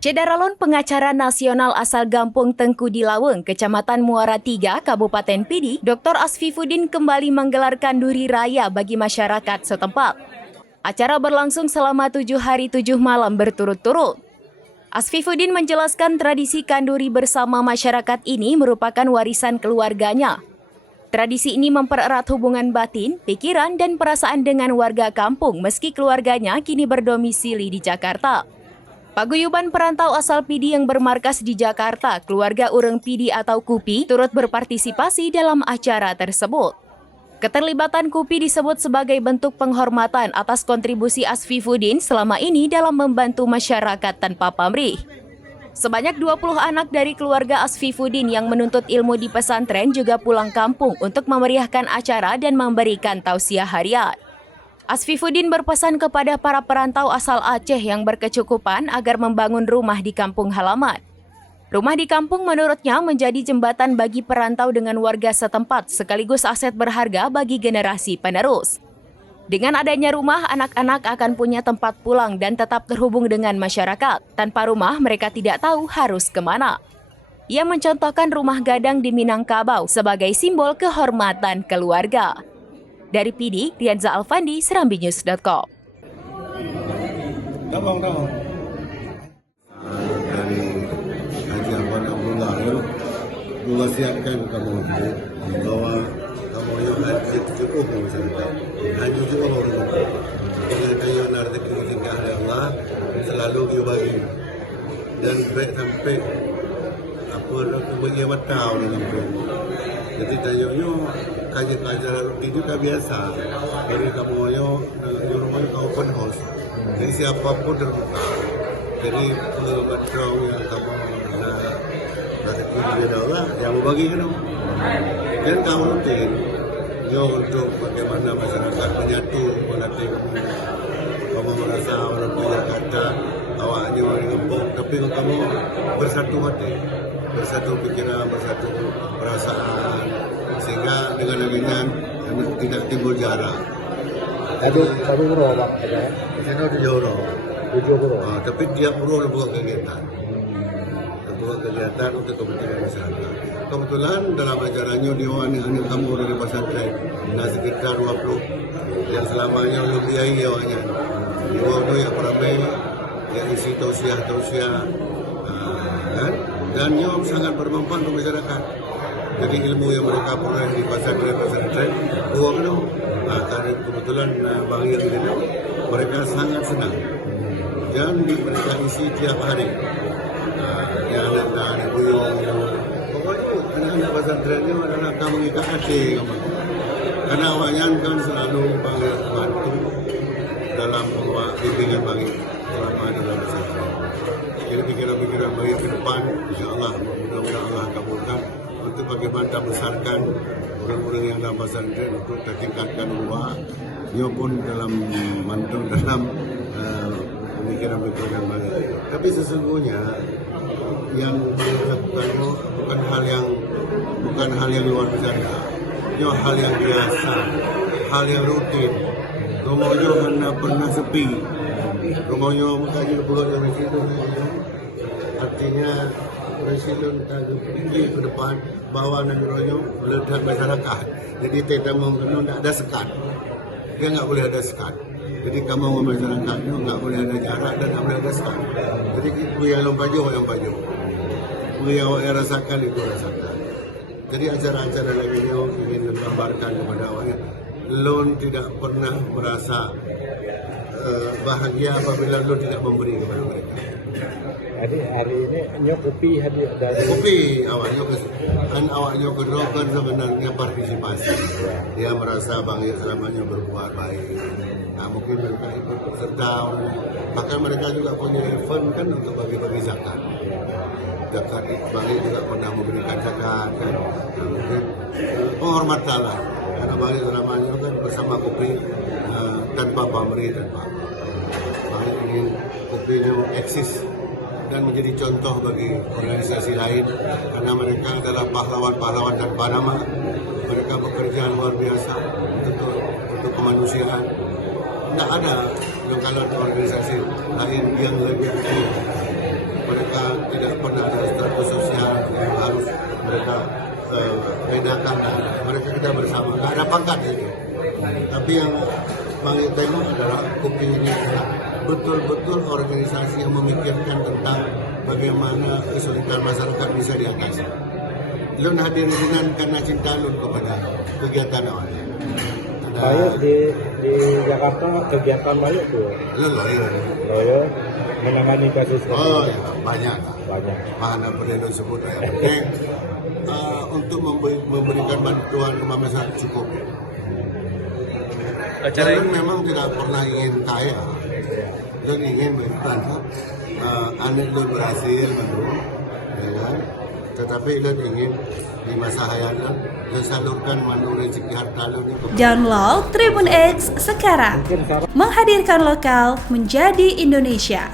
Cedaralon pengacara nasional asal Gampung Tengku di Laweng, Kecamatan Muara Tiga, Kabupaten Pidi, Dr. Asfifuddin kembali menggelar kanduri raya bagi masyarakat setempat. Acara berlangsung selama 7 hari 7 malam berturut-turut. Asfifuddin menjelaskan tradisi kanduri bersama masyarakat ini merupakan warisan keluarganya. Tradisi ini mempererat hubungan batin, pikiran, dan perasaan dengan warga kampung meski keluarganya kini berdomisili di Jakarta. Paguyuban perantau asal Pidi yang bermarkas di Jakarta, keluarga Ureng Pidi atau Kupi, turut berpartisipasi dalam acara tersebut. Keterlibatan Kupi disebut sebagai bentuk penghormatan atas kontribusi Asfifuddin selama ini dalam membantu masyarakat tanpa pamrih. Sebanyak 20 anak dari keluarga Asfifuddin yang menuntut ilmu di pesantren juga pulang kampung untuk memeriahkan acara dan memberikan tausiah harian. Asfifuddin berpesan kepada para perantau asal Aceh yang berkecukupan agar membangun rumah di kampung halaman. Rumah di kampung menurutnya menjadi jembatan bagi perantau dengan warga setempat sekaligus aset berharga bagi generasi penerus. Dengan adanya rumah, anak-anak akan punya tempat pulang dan tetap terhubung dengan masyarakat. Tanpa rumah, mereka tidak tahu harus kemana. Ia mencontohkan rumah gadang di Minangkabau sebagai simbol kehormatan keluarga. Dari Pidi, Rianza Alfandi, SerambiNews.com. Dari Haji Ahmad Abdullah itu mewasiatkan kamu bahwa kamu yang haji cukup masyarakat. Haji juga orang itu. Dengan kaya rezeki tingkah oleh Allah selalu dia bagi dan baik sampai apa bagi matau dalam tu. Jadi tanya kajian itu tak biasa. Jadi kamu yang rumah kau open house. Jadi siapapun terbuka. Jadi pengawasan yang kamu nak rezeki dia Allah yang membagi kan. Dan kamu rutin. Yo untuk bagaimana masyarakat menyatu melatih kamu merasa orang tua kata awaknya orang ngempuk tapi kamu bersatu hati, bersatu pikiran, bersatu perasaan sehingga dengan demikian tidak timbul jarak. Satu bro bang, di sana 7 orang. 7 bro. Tapi tiap bro ada buat kegiatan. Buat kegiatan untuk kepentingan masyarakat. Kebetulan dalam acaranya diwani anak kamu dari pesantren dan sekitar 20 yang selamanya lebih biayai awaknya. Diwani yang beramai, yang isi tausiah kan? Dan yang sangat bermanfaat untuk masyarakat. Jadi ilmu yang mereka peroleh di pesantren, buang itu. Karena kebetulan bang yang ini, mereka sangat senang. Dan mereka isi tiap hari. Yang anak-anak buyung, pokoknya anak-anak pesantren ini adalah kamu mengikat hati. Karena awaknya kan selalu bantu dalam bimbingan bagi selama di dalam pesantren. Jadi pikiran-pikiran bagi ke depan, insyaAllah, mudah-mudahan Allah kabulkan untuk bagaimana besarkan orang-orang yang dalam pesantren untuk tingkatkan ulama, ia pun dalam mantul dalam pemikiran-pemikiran baik. Tapi sesungguhnya yang dilakukan bukan hal yang luar biasa, ia hal yang biasa, hal yang rutin. Rumahnya hanya pernah sepi, rumahnya makanya bukan yang residen. Artinya residen tak pergi ke depan bawa negaranya meledak masyarakat. Jadi tidak mungkin ada sekat, dia nggak boleh ada sekat. Jadi kamu masyarakatnya nggak boleh ada jarak dan nggak boleh ada sekat. Jadi itu yang lompaju. Yang rasakan itu rasakan. Jadi acara-acara lainnya ingin menggambarkan kepada awaknya, Lon tidak pernah merasa bahagia apabila Lon tidak memberi kepada mereka. Jadi hari ini Kopi hadir dari Kopi awaknya kedua kan sebenarnya partisipasi. Dia merasa bangsa selamanya berbuat baik. Nah, mungkin mereka ikut serta, bahkan mereka juga punya event kan untuk bagi-bagi zakat. Zakat bangsa juga pernah memberikan zakat kan. Nah, mungkin penghormatan lah. Karena bangsa selamanya kan bersama Kopi tanpa pamrih tanpa. Bangsa ingin Kopinya eksis dan menjadi contoh bagi organisasi lain karena mereka adalah pahlawan-pahlawan tanpa nama. Mereka bekerja luar biasa untuk kemanusiaan. Tidak ada kalau organisasi lain yang lebih mereka tidak pernah ada status sosial yang harus mereka bedakan. Mereka kita bersama, nggak ada pangkat itu. Tapi yang kami tengok adalah KUPI ini betul-betul organisasi yang memikirkan tentang bagaimana kesulitan masyarakat bisa diatasi. Lun hadir dengan karena cinta lun kepada kegiatan awal. Mayuk di Jakarta kegiatan Mayuk tuh. Lun Lawyer menangani kasus. Oh ya, banyak. Banyak. Mana perlu sebut yang penting untuk memberikan bantuan kepada masyarakat cukup. Dan memang tidak pernah ingin kaya, dan ingin membantu anak lu berhasil menurut, ya kan? Tetapi lu ingin di masa hayatnya dan salurkan manu rezeki harta lu itu. Download Tribun X sekarang, menghadirkan lokal menjadi Indonesia.